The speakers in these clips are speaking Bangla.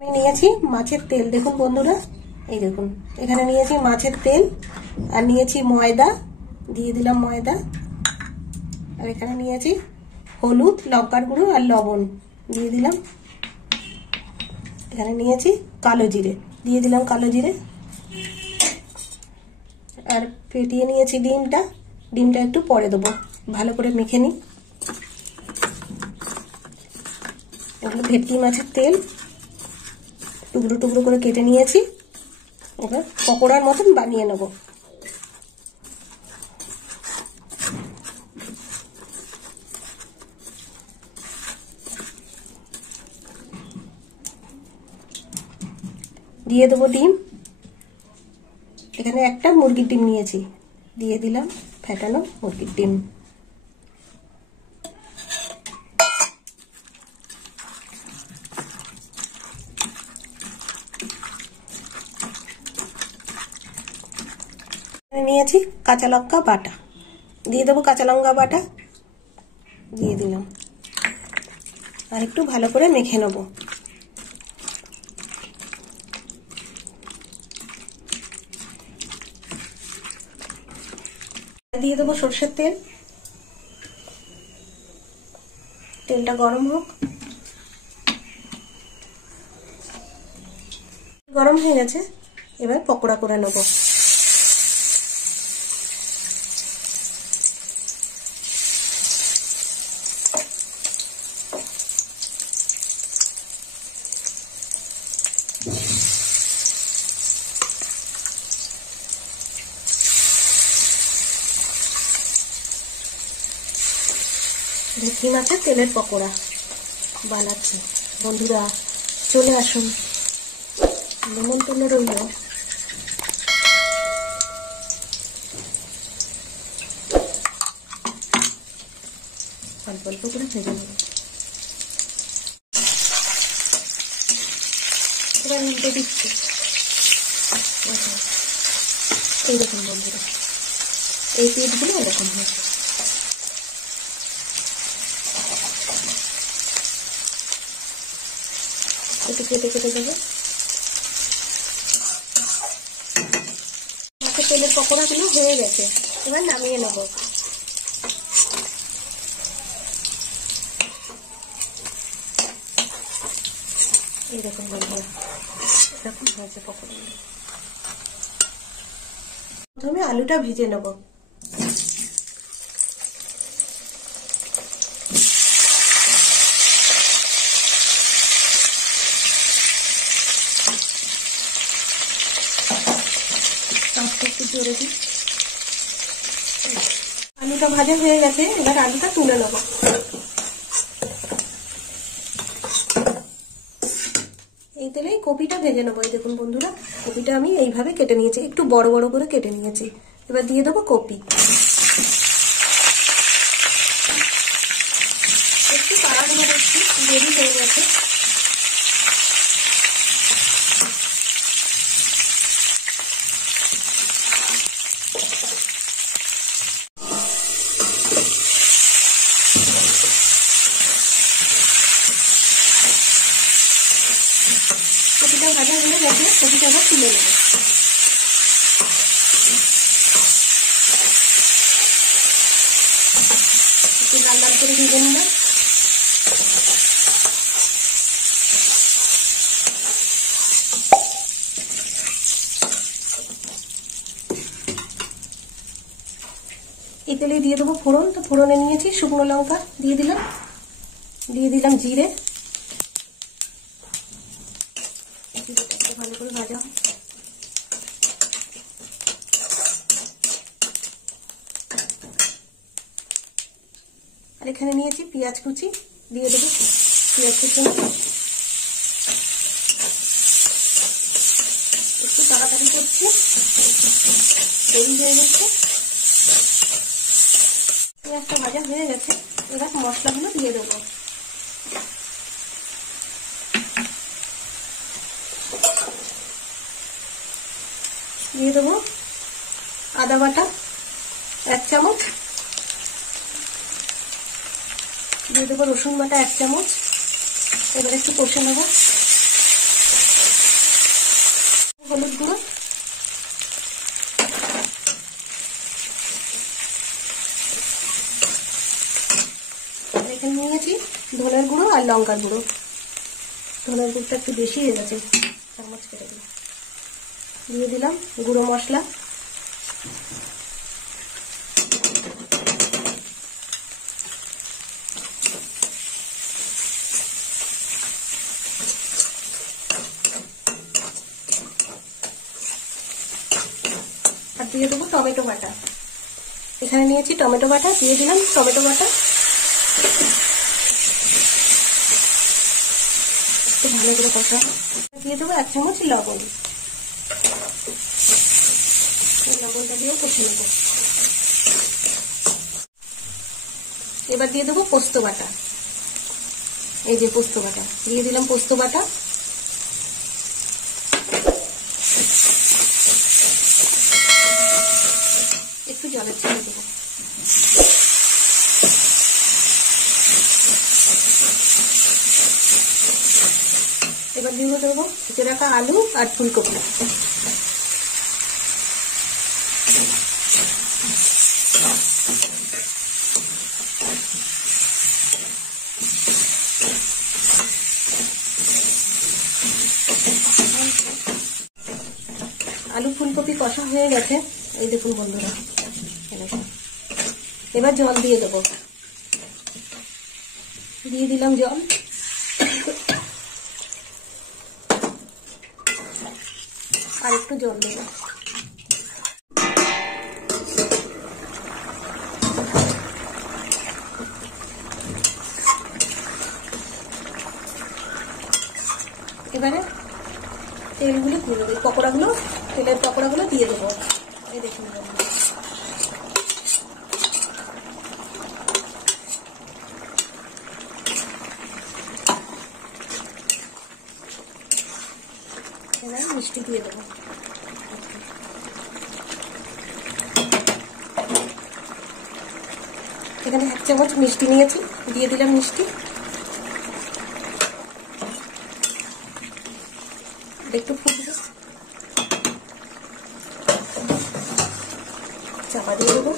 আমি নিয়েছি মাছের তেল, দেখুন বন্ধুরা, এই দেখুন এখানে নিয়েছি মাছের তেল আর নিয়েছি ময়দা, দিয়ে দিলাম ময়দা। আর এখানে নিয়েছি হলুদ, লঙ্কার গুঁড়ো আর লবণ দিয়ে দিলাম। এখানে নিয়েছি কালো জিরে, দিয়ে দিলাম কালো জিরে। আর ফেটিয়ে নিয়েছি ডিমটা একটু পরে দেবো, ভালো করে মেখে নিই। এগুলো ভেটকি মাছের তেল, টুকরো টুকরো করে কেটে নিয়েছি। এবার পকোড়ার মতন বানিয়ে নেব। দিয়ে দেবো ডিম। এখানে একটা মুরগির ডিম নিয়েছি, দিয়ে দিলাম ফেটানো মুরগির ডিম। নিয়েছি কাঁচা লঙ্কা বাটা, দিয়ে দেবো কাঁচা লঙ্কা বাটা, দিয়ে দিলাম। আর একটু ভালো করে মেখে নেব। দিয়ে দেবো সরষের তেল, তেলটা গরম হোক। গরম হয়ে গেছে, এবার পকোড়া করে নেব। ভেটকি মাছের তেলের পকোড়া বানাচ্ছি, বন্ধুরা চলে আসুন, নিমন্ত্রণ রইল। অল্প অল্প করে ভেজে নেব। এবার উল্টে দিচ্ছি। এই দেখুন বন্ধুরা, এই পিঠগুলো এরকম হয়েছে। একটু কেটে কেটে দেবো। মাছের তেলের পকোড়াগুলো হয়ে গেছে, এবার নামিয়ে নেব। এই দেখুন বন্ধুরা, এরকম হয়েছে পকোড়াগুলো। প্রথমে আলুটা ভেজে নেব। একটু জোরে দিই। আলুটা ভাজা হয়ে গেছে, এবার আলুটা তুলে নেব। এই তেলেই কপিটা ভেজে নেবো। এই দেখুন বন্ধুরা, কপিটা আমি এইভাবে কেটে নিয়েছি, একটু বড় বড় করে কেটে নিয়েছি। এবার দিয়ে দেবো কপি। একটু তাড়াহুড়ো করছি, দেরি হয়ে গেছে। কপিটা ভাজা হয়ে গেছে, কপিটা আবার তুলে নেব। একটু লাল লাল করে ভেজে নিলাম। এই তেলে দিয়ে দেবো ফোড়ন। তো ফোড়নে নিয়েছি শুকনো লঙ্কা, দিয়ে দিলাম জিরে। ভালো করে ভাজা। আর এখানে নিয়েছি পেঁয়াজ কুচি, দিয়ে দেবো পেঁয়াজ কুচি। একটু তাড়াতাড়ি করছি, দেরি হয়ে গেছে। পেঁয়াজটা ভাজা হয়ে গেছে, এবার মশলাগুলো দিয়ে দেবো। দিয়ে দেবো আদা বাটা 1 চামচ, দিয়ে দেবো রসুন বাটা 1 চামচ। এবার একটু কষে নেব। লঙ্কার গুঁড়ো। ধনের গুঁড়োটা একটু বেশি হয়ে গেছে, চামচ কেটে দিলাম। দিয়ে দিলাম গুঁড়ো মশলা, আর দিয়ে দেবো টমেটো বাটা। এখানে নিয়েছি টমেটো বাটা, দিয়ে দিলাম টমেটো বাটা। ভালো করে কষা। দিয়ে দেবো 1 চামচ লবণ। লবণটা দিয়েও কষে নেব। এবার দিয়ে দেবো পোস্ত বাটা। এই যে পোস্ত বাটা দিয়ে দিলাম, পোস্ত বাটা। একটু জলের ছিটে দেবো। এবার দিয়ে দেবো কেটে রাখা আলু আর ফুলকপি। আলু ফুলকপি কষা হয়ে গেছে, এই দেখুন বন্ধুরা। এবার জল দিয়ে দেবো। দিয়ে দিলাম জল। আর একটু জল দেবো। এবারে তেলগুলো দিয়ে দেবো, পকোড়াগুলো, তেলের পকোড়াগুলো দিয়ে দেবো। এই দেখুন এবার মিষ্টি দিয়ে দেবো। এখানে 1 চামচ মিষ্টি নিয়েছি, দিয়ে দিলাম মিষ্টি। একটু ফুটবে, চাপা দিয়ে দেবো।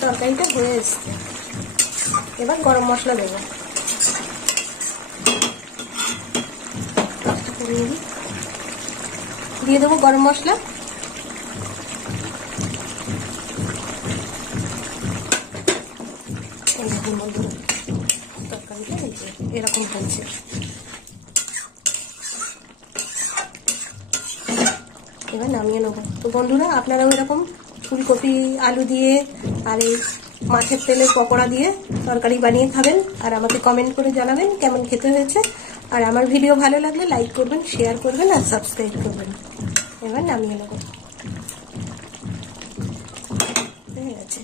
তরকারিটা হয়ে এসছে। এবার গরম মশলা দেবো। দিয়ে দেবো গরম মশলা। তরকারিটা এরকম হচ্ছে। এবার নামিয়ে নেবো। তো বন্ধুরা, আপনারাও এরকম ফুলকপি আলু দিয়ে আর এই মাছের তেলের পকোড়া দিয়ে তরকারি বানিয়ে খাবেন, আর আমাকে কমেন্ট করে জানাবেন কেমন খেতে হয়েছে। আর আমার ভিডিও ভালো লাগলে লাইক করবেন, শেয়ার করবেন আর সাবস্ক্রাইব করবেন। এবার নামিয়ে নেবো। হয়ে গেছে।